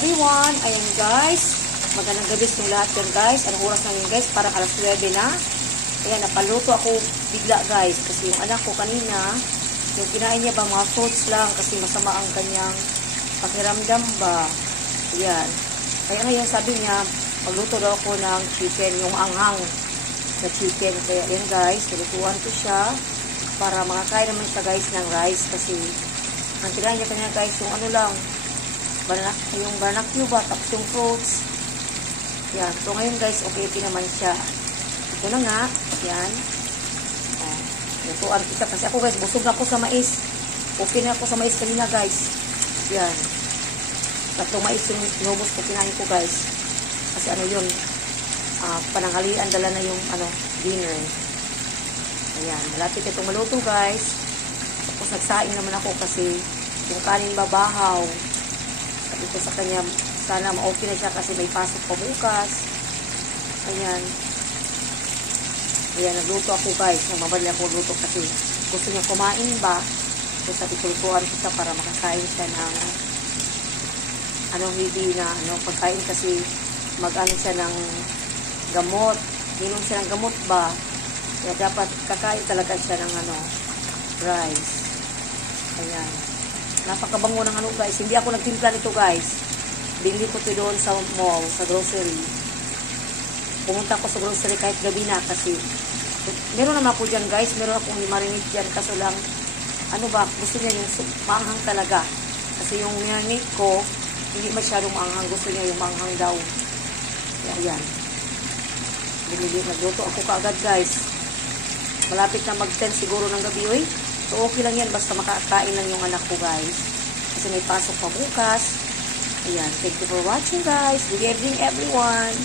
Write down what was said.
everyone. Ayan guys. Magandang gabi sa lahat yan guys. Anong oras namin guys? Parang alas 9 na. Ayan, napaluto ako bigla guys. Kasi yung anak ko kanina, yung kinain niya ba mga fruits lang kasi masama ang kanyang pakiramdam ba. Ayan. Kaya ngayon sabi niya, magluto daw ako ng chicken, yung anghang na chicken. Kaya ayan guys, nilutuan ko siya para makakain naman siya guys ng rice kasi ang kinain niya kanina guys, yung ano lang, yung barbecue ba, tapos yung fruits. Yan. So, ngayon guys, okay naman siya. Ito na nga. Yan. Lutuan ko siya. Kasi ako guys, busog ako sa mais. Okay na ako sa mais kanina guys. Yan. Tatlong mais yung inubos ko, kinain ko guys. Kasi ano yun, pananghalian, dala na yung dinner. Ayan. Malapit itong maluto guys. Tapos nagsaing naman ako kasi yung kanin babahaw. Sabi ko sa kanya, sana ma-okay na siya kasi may pasok pa bukas. Ayan. Ayan, nagluto ako guys. Namabali ako luto kasi gusto niya kumain ba. So sabi ko, lutuan kita para makakain siya ng hindi na pagkain kasi mag-ano siya ng gamot. Minom siya ng gamot ba. Kaya dapat kakain talaga siya ng rice. Ayan. Napakabango ng guys. Hindi ako nagtimpla nito guys. Bili ko ito doon sa mall, sa grocery. Pumunta ko sa grocery kahit gabi na kasi meron naman po dyan guys. Meron akong marinate dyan. Kaso lang, gusto niya yung maanghang talaga. Kasi yung marinate ko, hindi masyadong maanghang. Gusto niya yung maanghang daw. Kaya yan. Nagluto ako kaagad guys. Malapit na mag-10 siguro ng gabi. Oy. So okay lang yan. Basta makakain lang yung anak ko guys. Kasi may pasok pa bukas. Ayan. Thank you for watching guys. Good evening everyone.